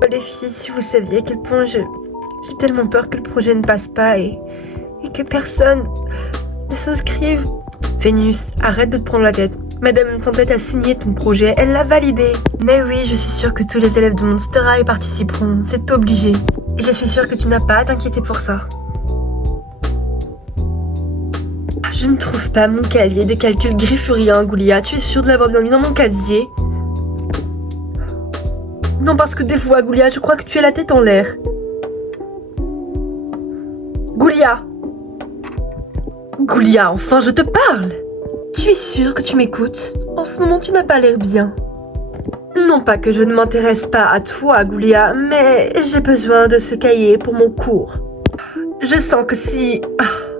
Oh, les filles, si vous saviez à quel point j'ai tellement peur que le projet ne passe pas et que personne ne s'inscrive. Vénus, arrête de te prendre la tête. Madame Sans-Tête a signé ton projet, elle l'a validé. Mais oui, je suis sûre que tous les élèves de Monster High participeront, c'est obligé. Et je suis sûre que tu n'as pas à t'inquiéter pour ça. Je ne trouve pas mon cahier de calcul griffurien, Goulia. Tu es sûre de l'avoir bien mis dans mon casier? Non, parce que des fois, Goulia, je crois que tu as la tête en l'air. Goulia! Goulia, enfin, je te parle! Tu es sûre que tu m'écoutes? En ce moment, tu n'as pas l'air bien. Non pas que je ne m'intéresse pas à toi, Goulia, mais j'ai besoin de ce cahier pour mon cours. Je sens que si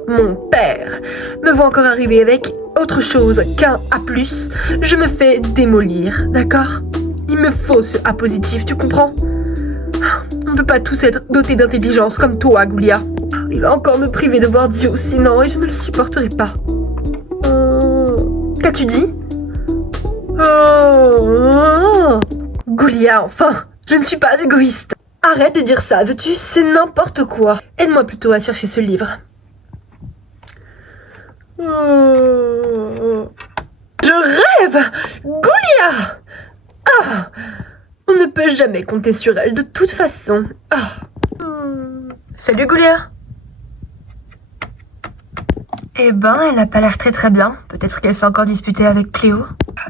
mon père me voit encore arriver avec autre chose qu'un A+, je me fais démolir, d'accord? Il me faut ce A positif, tu comprends? On ne peut pas tous être dotés d'intelligence comme toi, Goulia. Il va encore me priver de voir Dieu, sinon, et je ne le supporterai pas. Qu'as-tu dit? Goulia, enfin, je ne suis pas égoïste. Arrête de dire ça, veux-tu? C'est n'importe quoi. Aide-moi plutôt à chercher ce livre. Je rêve! Goulia! On ne peut jamais compter sur elle de toute façon. Salut Goulia. Eh ben, elle n'a pas l'air très bien. Peut-être qu'elle s'est encore disputée avec Cléo.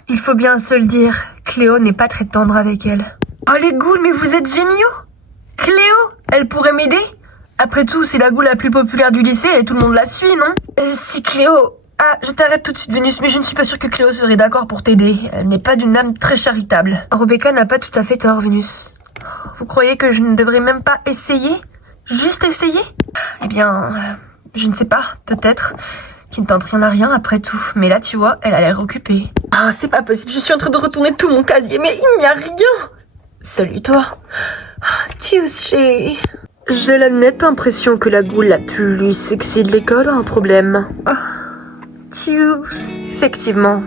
Il faut bien se le dire, Cléo n'est pas très tendre avec elle. Oh les ghouls, mais vous êtes géniaux! Cléo, elle pourrait m'aider? Après tout, c'est la goule la plus populaire du lycée et tout le monde la suit, non? Si Cléo... je t'arrête tout de suite, Vénus, mais je ne suis pas sûre que Cléo serait d'accord pour t'aider. Elle n'est pas d'une âme très charitable. Rebecca n'a pas tout à fait tort, Vénus. Vous croyez que je ne devrais même pas essayer? Juste essayer? Eh bien, je ne sais pas, peut-être. Qui ne tente rien à rien après tout. Mais là, tu vois, elle a l'air occupée. C'est pas possible, je suis en train de retourner tout mon casier, mais il n'y a rien! Salut toi. Tuesday. J'ai la nette impression que la goule la plus sexy de l'école a un problème. Effectivement.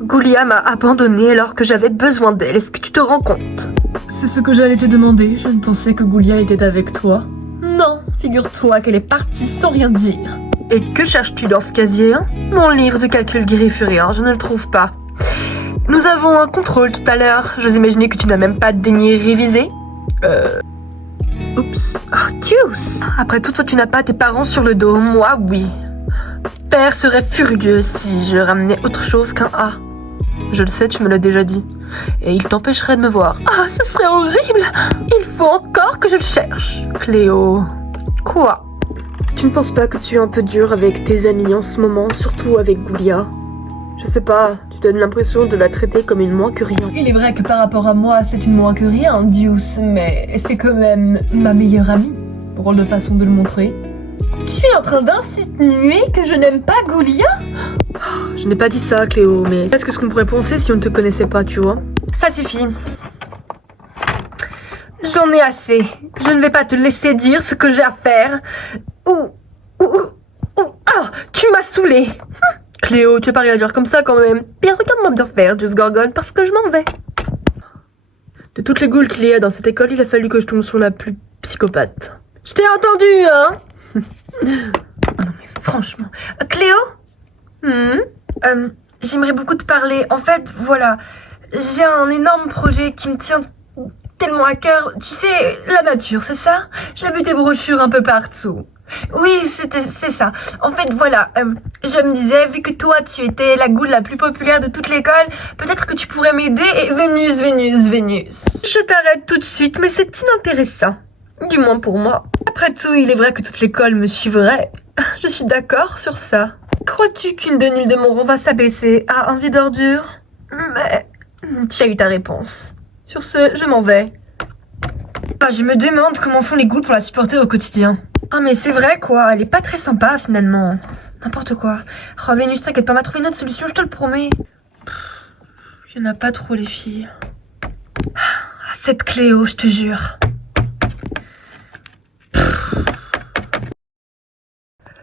Goulia m'a abandonnée alors que j'avais besoin d'elle. Est-ce que tu te rends compte? C'est ce que j'allais te demander. Je ne pensais que Goulia était avec toi. Non, figure-toi qu'elle est partie sans rien dire. Et que cherches-tu dans ce casier, hein? Mon livre de calcul griffurien, je ne le trouve pas. Nous avons un contrôle tout à l'heure. J'ose imaginer que tu n'as même pas daigné réviser. Oups. Tchuss. Après tout, toi tu n'as pas tes parents sur le dos. Moi, oui. Père serait furieux si je ramenais autre chose qu'un A. Je le sais, tu me l'as déjà dit. Et il t'empêcherait de me voir. Ce serait horrible. Il faut encore que je le cherche. Cléo. Quoi? Tu ne penses pas que tu es un peu dur avec tes amis en ce moment, surtout avec Goulia? Je sais pas, tu donnes l'impression de la traiter comme une moins que rien. Il est vrai que par rapport à moi, c'est une moins que rien, Deuce, mais c'est quand même ma meilleure amie. Drôle de façon de le montrer. Tu es en train d'insinuer que je n'aime pas Goulia? Je n'ai pas dit ça, Cléo, mais c'est ce qu'on pourrait penser si on ne te connaissait pas, tu vois. Ça suffit. J'en ai assez. Je ne vais pas te laisser dire ce que j'ai à faire. Tu m'as saoulée. Cléo, tu veux pas réagir comme ça quand même. Bien, regarde-moi bien faire, Just Gorgone, parce que je m'en vais. De toutes les goules qu'il y a dans cette école, il a fallu que je tombe sur la plus psychopathe. Je t'ai entendu, hein? Non mais franchement... Cléo? J'aimerais beaucoup te parler. En fait, voilà, j'ai un énorme projet qui me tient tellement à cœur. Tu sais, la nature, c'est ça? J'ai vu tes brochures un peu partout. Oui, c'est ça. En fait, voilà, je me disais, vu que toi, tu étais la goule la plus populaire de toute l'école, peut-être que tu pourrais m'aider et... Vénus. Je t'arrête tout de suite, mais c'est inintéressant. Du moins pour moi. Après tout, il est vrai que toute l'école me suivrait. Je suis d'accord sur ça. Crois-tu qu'une Denille de Moron va s'abaisser à un vide d'ordure? Mais... tu as eu ta réponse. Sur ce, je m'en vais. Je me demande comment font les ghouls pour la supporter au quotidien. Mais c'est vrai quoi, elle est pas très sympa finalement. N'importe quoi. Vénus, t'inquiète pas, on va trouver une autre solution, je te le promets. Il y en a pas trop les filles. Cette Cléo, je te jure.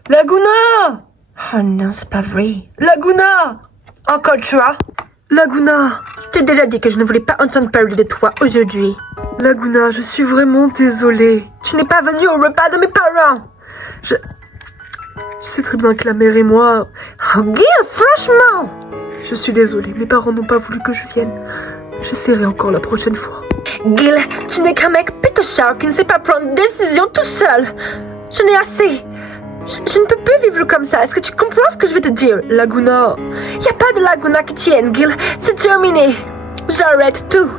Laguna! Oh non, c'est pas vrai. Laguna! Encore toi? Laguna, je t'ai déjà dit que je ne voulais pas entendre parler de toi aujourd'hui. Laguna, je suis vraiment désolée. Tu n'es pas venue au repas de mes parents. Je sais très bien que la mère et moi... Oh, Gil, franchement! Je suis désolée, mes parents n'ont pas voulu que je vienne. J'essaierai encore la prochaine fois. Gil, tu n'es qu'un mec pétochard qui ne sait pas prendre de décision tout seul. Je n'ai assez. Je ne peux plus vivre comme ça. Est-ce que tu comprends ce que je vais te dire? Laguna. Il n'y a pas de Laguna qui tienne, Gil. C'est terminé. J'arrête tout.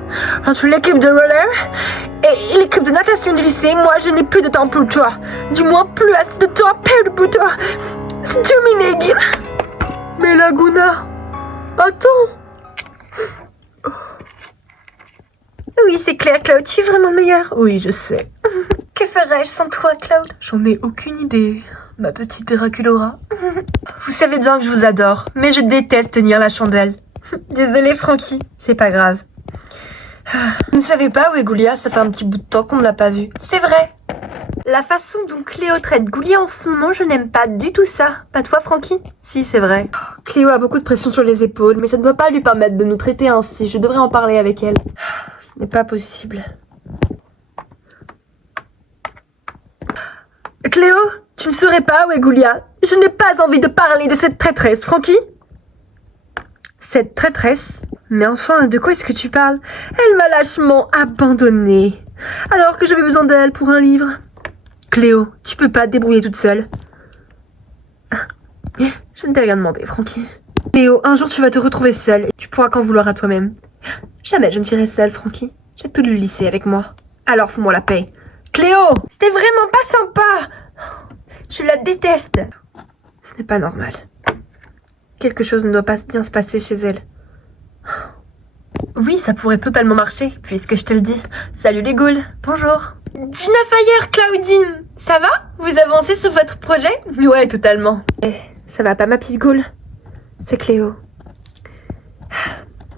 Entre l'équipe de roller et l'équipe de natation du lycée, moi je n'ai plus de temps pour toi. Du moins plus assez de temps à perdre pour toi. C'est terminé, Gil. Mais Laguna... Attends. Oui, c'est clair, Claude. Tu es vraiment meilleur. Oui, je sais. Que ferais-je sans toi, Claude? J'en ai aucune idée. Ma petite Draculora. Vous savez bien que je vous adore, mais je déteste tenir la chandelle. Désolée, Frankie. C'est pas grave. Vous ne savez pas où est Goulia? Ça fait un petit bout de temps qu'on ne l'a pas vue. C'est vrai. La façon dont Cléo traite Goulia en ce moment, je n'aime pas du tout ça. Pas toi, Frankie? Si, c'est vrai. Cléo a beaucoup de pression sur les épaules, mais ça ne doit pas lui permettre de nous traiter ainsi. Je devrais en parler avec elle. Ce n'est pas possible. Cléo, tu ne saurais pas où est Goulia? Je n'ai pas envie de parler de cette traîtresse, Frankie. Cette traîtresse? Mais enfin, de quoi est-ce que tu parles? Elle m'a lâchement abandonnée. Alors que j'avais besoin d'elle pour un livre. Cléo, tu peux pas te débrouiller toute seule. Je ne t'ai rien demandé, Frankie. Cléo, un jour tu vas te retrouver seule et tu pourras qu'en vouloir à toi-même. Jamais je ne serai seule, Frankie. J'ai tout lu le lycée avec moi. Alors fous-moi la paix. Cléo, c'était vraiment pas sympa. Je la déteste. Ce n'est pas normal. Quelque chose ne doit pas bien se passer chez elle. Oui, ça pourrait totalement marcher, puisque je te le dis. Salut les ghouls, bonjour. Dina Fire, Claudine, ça va? Vous avancez sur votre projet? Ouais, totalement. Ça va pas, ma petite ghoul? C'est Cléo.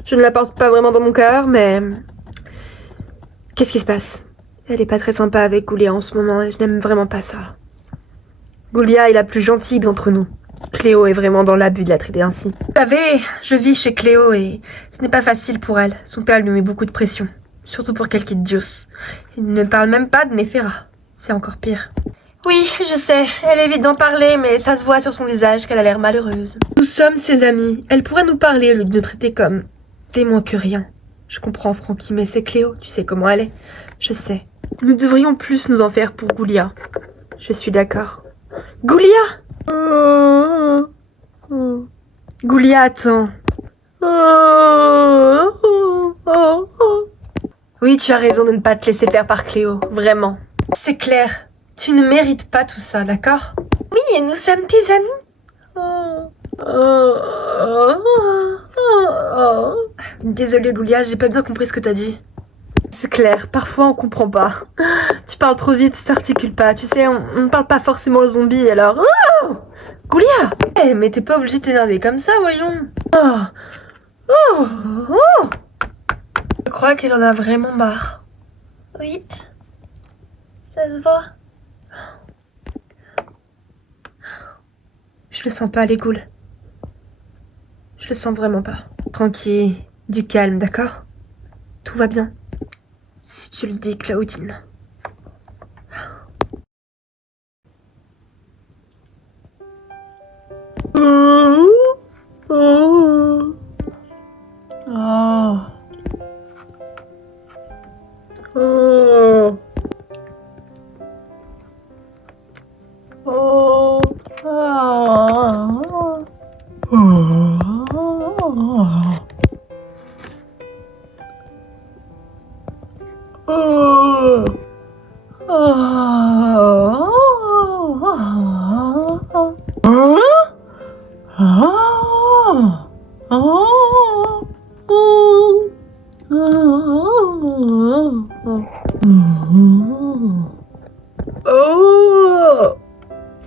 Je ne la porte pas vraiment dans mon cœur, mais... Qu'est-ce qui se passe? Elle est pas très sympa avec Goulia en ce moment, et je n'aime vraiment pas ça. Goulia est la plus gentille d'entre nous. Cléo est vraiment dans l'abus de la traiter ainsi. Vous savez, je vis chez Cléo et ce n'est pas facile pour elle. Son père lui met beaucoup de pression. Surtout pour qu'elle quitte Dios. Il ne parle même pas de Néphera. C'est encore pire. Oui, je sais. Elle évite d'en parler, mais ça se voit sur son visage qu'elle a l'air malheureuse. Nous sommes ses amis. Elle pourrait nous parler au lieu de nous traiter comme des moins que rien. Je comprends, Frankie, mais c'est Cléo. Tu sais comment elle est. Je sais. Nous devrions plus nous en faire pour Goulia. Je suis d'accord. Goulia! Goulia, attends. Oui, tu as raison de ne pas te laisser faire par Cléo, vraiment. C'est clair, tu ne mérites pas tout ça, d'accord? Oui, et nous sommes tes amis. Désolée, Goulia, j'ai pas bien compris ce que t'as dit. C'est clair, parfois on comprend pas. Tu parles trop vite, ça t'articule pas. Tu sais, on ne parle pas forcément aux zombies, alors... Oh, Goulia! Eh, mais t'es pas obligé de t'énerver comme ça, voyons. Je crois qu'elle en a vraiment marre. Oui, ça se voit. Je le sens pas, les ghouls. Je le sens vraiment pas. Tranquille, du calme, d'accord? Tout va bien. Si tu le dis, Claudine.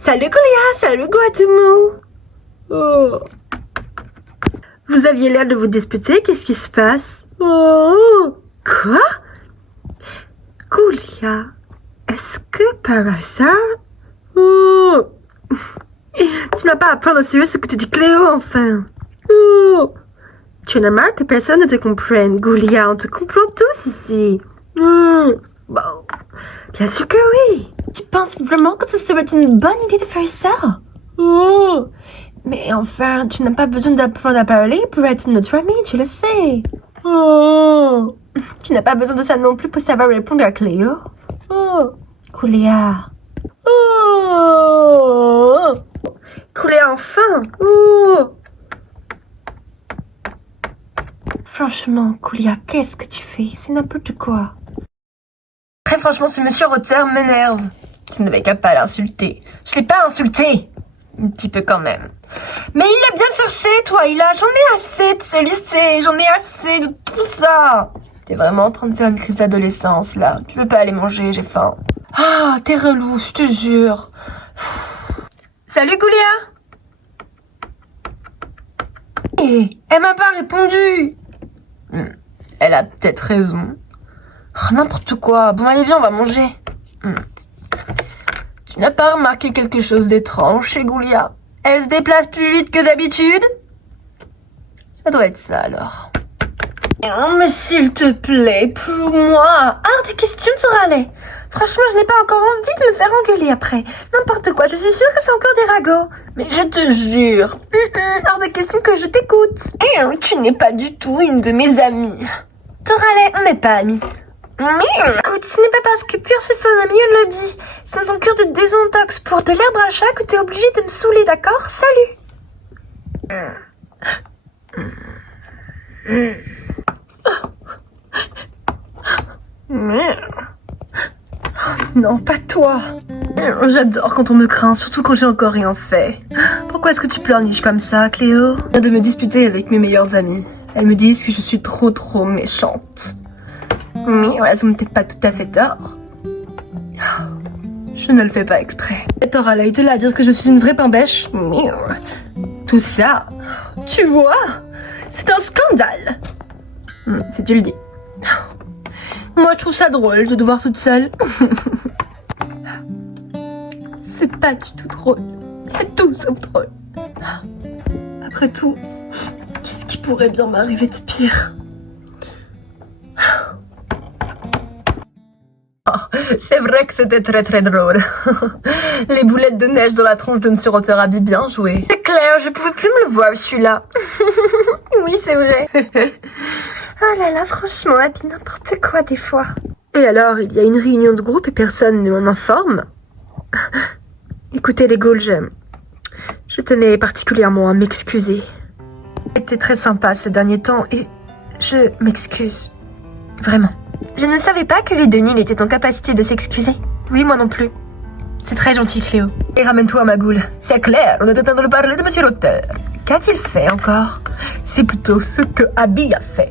Salut Goulia, salut Guatemala. Vous aviez l'air de vous disputer, qu'est-ce qui se passe? Quoi? Goulia, est-ce que par hasard... Tu n'as pas à prendre au sérieux ce que tu dis Cléo, enfin. Oh, tu n'as marre que personne ne te comprenne, Goulia, on te comprend tous ici. Bon, bien sûr que oui. Tu penses vraiment que ce serait une bonne idée de faire ça? Oh, mais enfin, tu n'as pas besoin d'apprendre à parler pour être notre ami, tu le sais. Oh, tu n'as pas besoin de ça non plus pour savoir répondre à Cléo. Oh, Goulia. Oh, Goulia, enfin. Oh. Franchement, Goulia, qu'est-ce que tu fais? C'est n'importe quoi. Très franchement, ce monsieur Rotter m'énerve. Tu n'avais qu'à pas l'insulter. Je l'ai pas insulté. Un petit peu quand même. Mais il a bien cherché, toi. J'en ai assez de ce lycée. J'en ai assez de tout ça. T'es vraiment en train de faire une crise d'adolescence, là. Tu veux pas aller manger, j'ai faim. Ah, t'es relou, je te jure. Salut, Goulia. Eh, elle m'a pas répondu. Elle a peut-être raison. Oh, n'importe quoi. Bon, allez, viens, on va manger. Tu n'as pas remarqué quelque chose d'étrange chez Goulia? Elle se déplace plus vite que d'habitude? Ça doit être ça, alors. Oh, mais s'il te plaît, pour moi, hors de question de râler. Franchement, je n'ai pas encore envie de me faire engueuler après. N'importe quoi, je suis sûre que c'est encore des ragots. Mais je te jure, hors de question que je t'écoute. Tu n'es pas du tout une de mes amies. Te râler, on n'est pas amis. Écoute, ce n'est pas parce que Perséphone le dit. C'est ton cœur de désintox pour de l'herbe à chat que t'es obligé de me saouler, d'accord? Salut. Non, pas toi. J'adore quand on me craint, surtout quand j'ai encore rien fait. Pourquoi est-ce que tu pleurniches comme ça, Cléo? Je viens de me disputer avec mes meilleures amies. Elles me disent que je suis trop méchante. Mais elles ont peut-être pas tout à fait tort. Je ne le fais pas exprès. Et t'auras l'œil de là dire que je suis une vraie pain-bêche. Mais tout ça, tu vois, c'est un scandale. Si tu le dis. Moi, je trouve ça drôle de te voir toute seule. C'est pas du tout drôle. C'est tout sauf drôle. Après tout, qu'est-ce qui pourrait bien m'arriver de pire? C'est vrai que c'était très drôle. Les boulettes de neige dans la tronche de Monsieur Roterabi, bien joué. C'est clair, je pouvais plus me le voir celui-là. Oui, c'est vrai. Oh là là, franchement, elle dit n'importe quoi des fois. Et alors, il y a une réunion de groupe et personne ne m'en informe? Écoutez les Gaules, je tenais particulièrement à m'excuser. C'était très sympa ces derniers temps et je m'excuse. Vraiment. Je ne savais pas que les Denis étaient en capacité de s'excuser. Oui, moi non plus. C'est très gentil, Cléo. Et ramène-toi, ma goule. C'est clair, on est en train de parler de Monsieur Rotter. Qu'a-t-il fait encore? C'est plutôt ce que Abby a fait.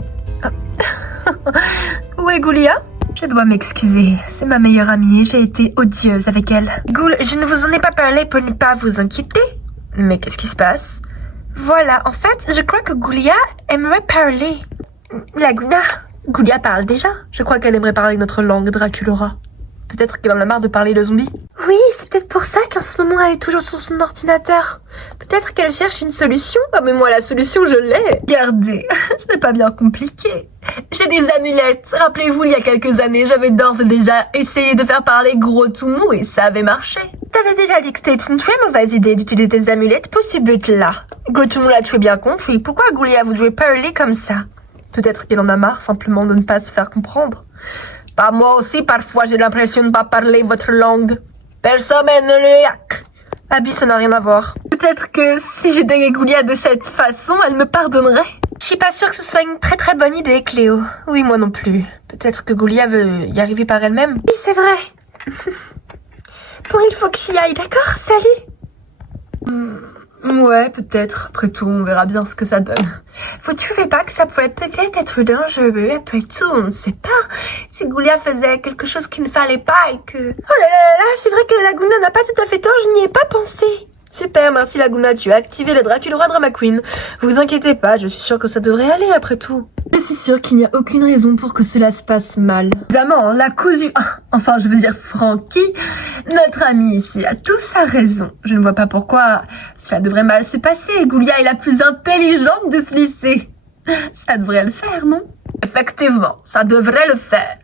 Où est Goulia? Je dois m'excuser. C'est ma meilleure amie et j'ai été odieuse avec elle. Goule, je ne vous en ai pas parlé pour ne pas vous inquiéter. Mais qu'est-ce qui se passe? Voilà, en fait, je crois que Goulia aimerait parler. Laguna, Goulia parle déjà. Je crois qu'elle aimerait parler notre langue, Draculora. Peut-être qu'elle en a marre de parler le zombie. Oui, c'est peut-être pour ça qu'en ce moment elle est toujours sur son ordinateur. Peut-être qu'elle cherche une solution. Oh mais moi la solution je l'ai. Regardez, ce n'est pas bien compliqué. J'ai des amulettes. Rappelez-vous, il y a quelques années, j'avais d'ores et déjà essayé de faire parler Gros Toumou et ça avait marché. T'avais déjà dit que c'était une très mauvaise idée d'utiliser tes amulettes pour ce but-là. Gros Toumou l'a très bien compris. Pourquoi Goulia voudrait parler comme ça? Peut-être qu'il en a marre simplement de ne pas se faire comprendre. Bah moi aussi, parfois, j'ai l'impression de ne pas parler votre langue. Personne ne le yak. Abby, ça n'a rien à voir. Peut-être que si j'aidais Goulia de cette façon, elle me pardonnerait. Je suis pas sûre que ce soit une très bonne idée, Cléo. Oui, moi non plus. Peut-être que Goulia veut y arriver par elle-même. Oui, c'est vrai. Bon, il faut que j'y aille, d'accord? Salut. Ouais, peut-être. Après tout, on verra bien ce que ça donne. Vous trouvez pas que ça pourrait peut-être être dangereux? Après tout, on ne sait pas. Si Goulia faisait quelque chose qu'il ne fallait pas et que... Oh là là là là, c'est vrai que Laguna n'a pas tout à fait tort, je n'y ai pas pensé. Super, merci Laguna, tu as activé le Draculora Drama Queen. Vous inquiétez pas, je suis sûre que ça devrait aller après tout. Je suis sûre qu'il n'y a aucune raison pour que cela se passe mal. Évidemment, la cousu... Enfin, je veux dire Frankie, notre ami ici a tout sa raison. Je ne vois pas pourquoi cela devrait mal se passer. Goulia est la plus intelligente de ce lycée. Ça devrait le faire, non? Effectivement, ça devrait le faire.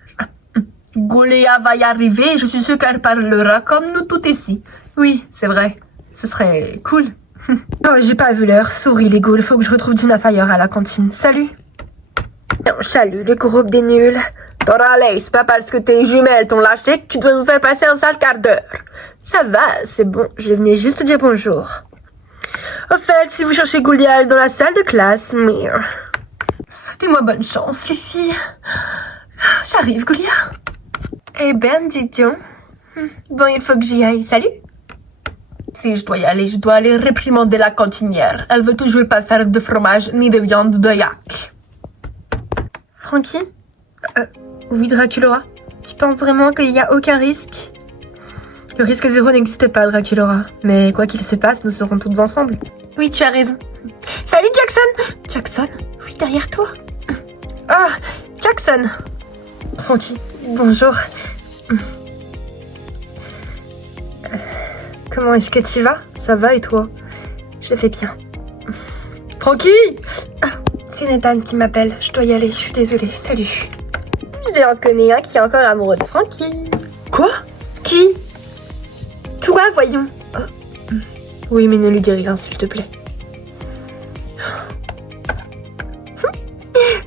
Goulia va y arriver, je suis sûre qu'elle parlera comme nous toutes ici. Oui, c'est vrai. Ce serait cool. Oh, j'ai pas vu l'heure. Souris les ghouls, faut que je retrouve Gina Fire à la cantine. Salut. Non, salut le groupe des nuls. Doralei, c'est pas parce que tes jumelles t'ont lâché que tu dois nous faire passer un sale quart d'heure. Ça va, c'est bon, je venais juste te dire bonjour. Au fait, si vous cherchez Goulia dans la salle de classe, mais... Souhaitez-moi bonne chance, les filles. J'arrive, Goulia. Eh ben, dis donc. Bon, il faut que j'y aille. Salut. Si je dois y aller, je dois aller réprimander la cantinière. Elle veut toujours pas faire de fromage ni de viande de yak. Frankie? Oui, Draculaura. Tu penses vraiment qu'il n'y a aucun risque? Le risque zéro n'existe pas, Draculaura. Mais quoi qu'il se passe, nous serons toutes ensemble. Oui, tu as raison. Salut, Jackson! Jackson? Oui, derrière toi. Ah, Jackson! Frankie, bonjour. Comment est-ce que tu vas? Ça va et toi? Je vais bien. Frankie! C'est Nathan qui m'appelle. Je dois y aller. Je suis désolée. Salut. Je reconnais un qui est encore amoureux de Frankie. Quoi? Qui? Toi, voyons. Oui, mais ne lui dis rien, s'il te plaît.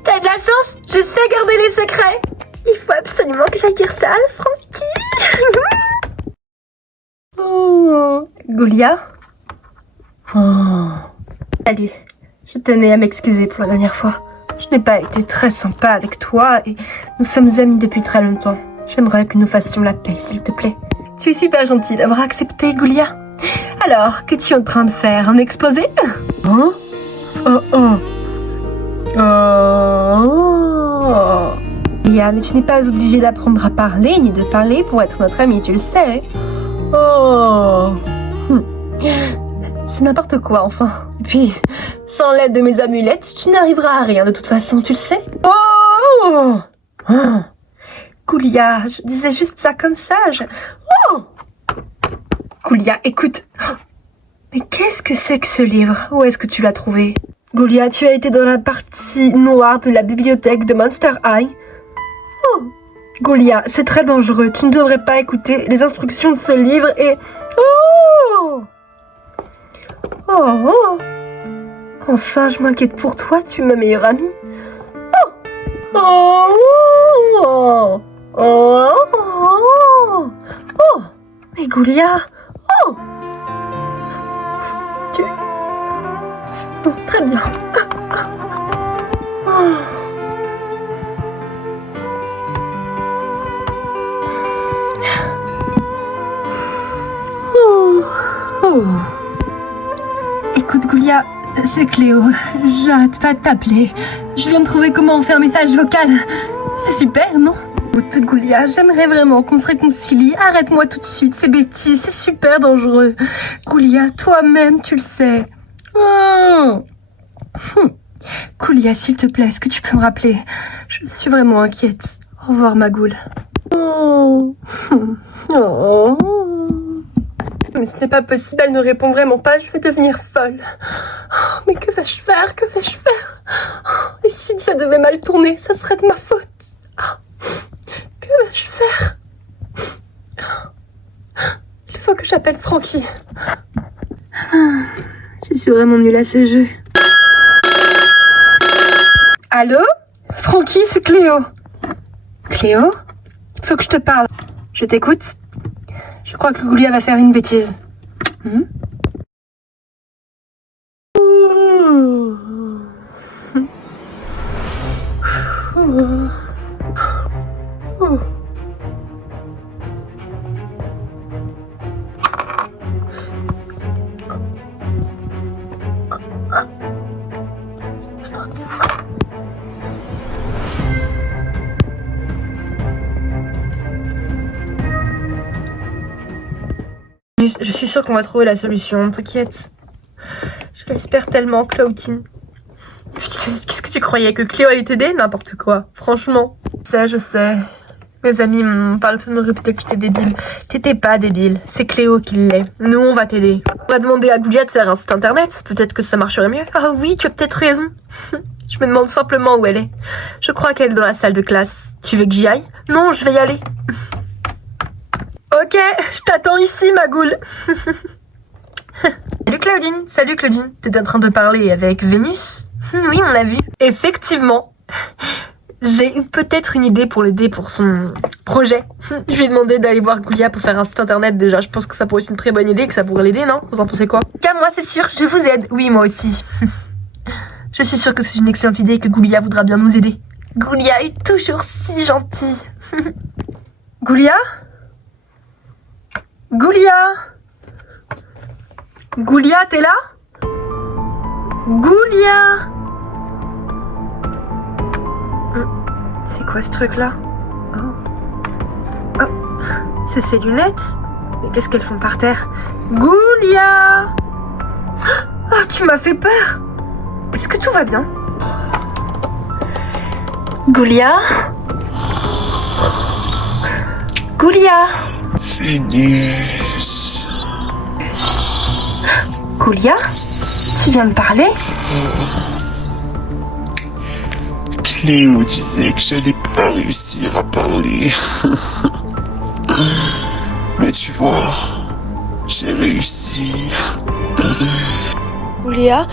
T'as de la chance, je sais garder les secrets. Il faut absolument que j'aille dire ça à Frankie. Oh, Goulia? Oh. Salut. Je tenais à m'excuser pour la dernière fois. Je n'ai pas été très sympa avec toi et nous sommes amis depuis très longtemps. J'aimerais que nous fassions la paix, s'il te plaît. Tu es super gentil d'avoir accepté, Goulia. Alors, qu'es-tu en train de faire? Un exposé? Hein? Oh oh. Oh. Goulia, mais tu n'es pas obligée d'apprendre à parler ni de parler pour être notre amie, tu le sais. Oh. C'est n'importe quoi, enfin. Et puis, sans l'aide de mes amulettes, tu n'arriveras à rien de toute façon, tu le sais. Oh, Goulia, je disais juste ça comme ça. Oh Goulia, écoute. Mais qu'est-ce que c'est que ce livre? Où est-ce que tu l'as trouvé? Goulia, tu as été dans la partie noire de la bibliothèque de Monster High. Oh Goulia, c'est très dangereux. Tu ne devrais pas écouter les instructions de ce livre et... Oh Oh. Enfin, je m'inquiète pour toi, tu es ma meilleure amie. Oh. Oh. Oh. Oh. Mais Goulia. Oh. Tu... Bon, très bien. Oh. Oh. Écoute Goulia, c'est Cléo. J'arrête pas de t'appeler. Je viens de trouver comment faire un message vocal. C'est super, non? Écoute Goulia, j'aimerais vraiment qu'on se réconcilie. Arrête-moi tout de suite ces bêtises, c'est super dangereux. Goulia, toi-même, tu le sais. Oh. Goulia, s'il te plaît, est-ce que tu peux me rappeler? Je suis vraiment inquiète. Au revoir, ma goule. Oh. Oh. Mais ce n'est pas possible, elle ne répond vraiment pas, je vais devenir folle. Oh, mais que vais-je faire? Que vais-je faire? Oh, et si ça devait mal tourner, ça serait de ma faute. Oh, que vais-je faire? Il faut que j'appelle Frankie. Je suis vraiment nulle à ce jeu. Allô? Frankie, c'est Cléo. Cléo? Il faut que je te parle. Je t'écoute. Je crois que Goulia va faire une bêtise. Je suis sûre qu'on va trouver la solution, t'inquiète. Je l'espère tellement, Claudine. Qu'est-ce que tu croyais, que Cléo allait t'aider? N'importe quoi, franchement. Je sais. Mes amis m'ont parlé de me répéter que j'étais débile. T'étais pas débile, c'est Cléo qui l'est. Nous, on va t'aider. On va demander à Goulia de faire un site internet, peut-être que ça marcherait mieux. Ah oui, tu as peut-être raison. Je me demande simplement où elle est. Je crois qu'elle est dans la salle de classe. Tu veux que j'y aille? Non, je vais y aller. Ok, je t'attends ici, ma goule. Salut Claudine. Salut Claudine. T'étais en train de parler avec Vénus? Oui, on a vu. Effectivement. J'ai peut-être une idée pour l'aider pour son projet. Je lui ai demandé d'aller voir Goulia pour faire un site internet déjà. Je pense que ça pourrait être une très bonne idée, que ça pourrait l'aider, non? Vous en pensez quoi? Car moi, c'est sûr, je vous aide. Oui, moi aussi. Je suis sûre que c'est une excellente idée et que Goulia voudra bien nous aider. Goulia est toujours si gentille. Goulia? Goulia? Goulia, t'es là? Goulia? C'est quoi ce truc-là? Oh, c'est ses lunettes? Mais qu'est-ce qu'elles font par terre? Goulia! Oh, tu m'as fait peur! Est-ce que tout va bien? Goulia? Goulia? Vénus. Goulia? Tu viens de parler? Cléo disait que j'allais pas réussir à parler. Mais tu vois, j'ai réussi. Goulia?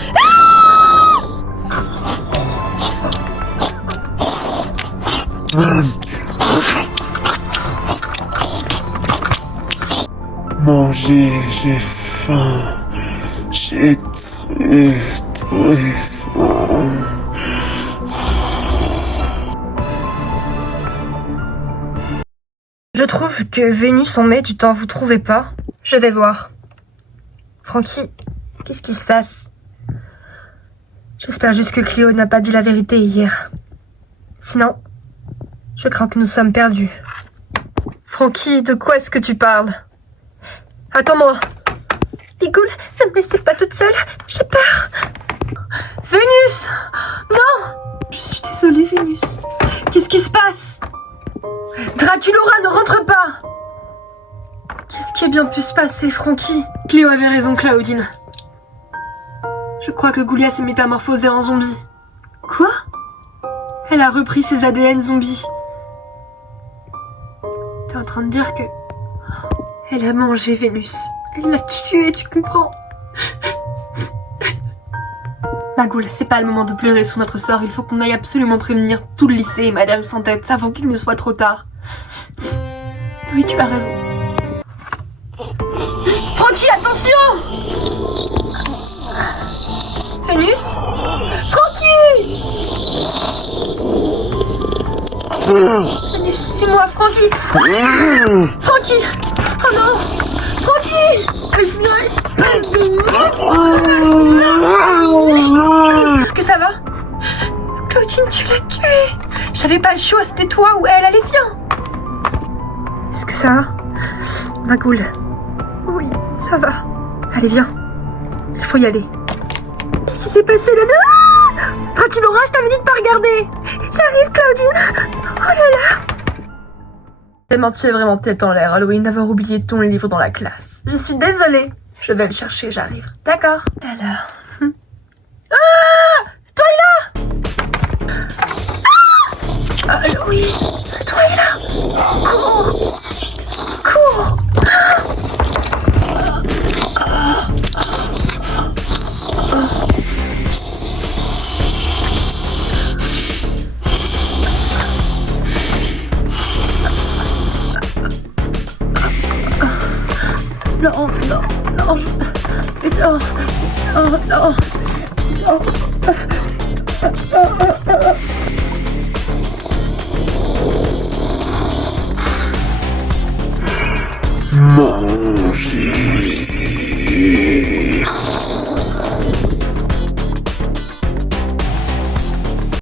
Manger, j'ai faim. J'ai très faim. Je trouve que Vénus en met du temps, vous trouvez pas? Je vais voir. Francky, qu'est-ce qui se passe? J'espère juste que Cléo n'a pas dit la vérité hier. Sinon, je crains que nous sommes perdus. Francky, de quoi est-ce que tu parles? Attends-moi. Ligoul, ne me laissez pas toute seule, j'ai peur. Vénus! Non! Je suis désolée, Vénus. Qu'est-ce qui se passe? Draculora, ne rentre pas! Qu'est-ce qui a bien pu se passer, Francky? Cléo avait raison, Claudine. Je crois que Goulia s'est métamorphosée en zombie. Quoi? Elle a repris ses ADN zombies. T'es en train de dire que... Elle a mangé Vénus. Elle l'a tuée, tu comprends? Magoul, c'est pas le moment de pleurer sur notre sort. Il faut qu'on aille absolument prévenir tout le lycée et Madame Sans Tête avant qu'il ne soit trop tard. Oui, tu as raison. Francky, attention! Vénus? Francky! Vénus, c'est moi, Francky! Francky! Oh non! Francky! Que ça va? Claudine, tu l'as tuée! J'avais pas le choix, c'était toi ou elle, allez viens! Est-ce que ça va? Magoul? Oui, ça va. Allez viens, il faut y aller. Qu'est-ce qui s'est passé là? Ah! Draculora, je t'avais dit de pas regarder! J'arrive, Claudine! Oh là là! Tellement tu es vraiment tête en l'air, Halloween, d'avoir oublié ton livre dans la classe. Je suis désolée. Je vais le chercher, j'arrive. D'accord. Alors... Ah! Toi est là! Ah! Halloween! Toi est là! Cours! Cours! Non, non, non, non, non, non, non. Manger.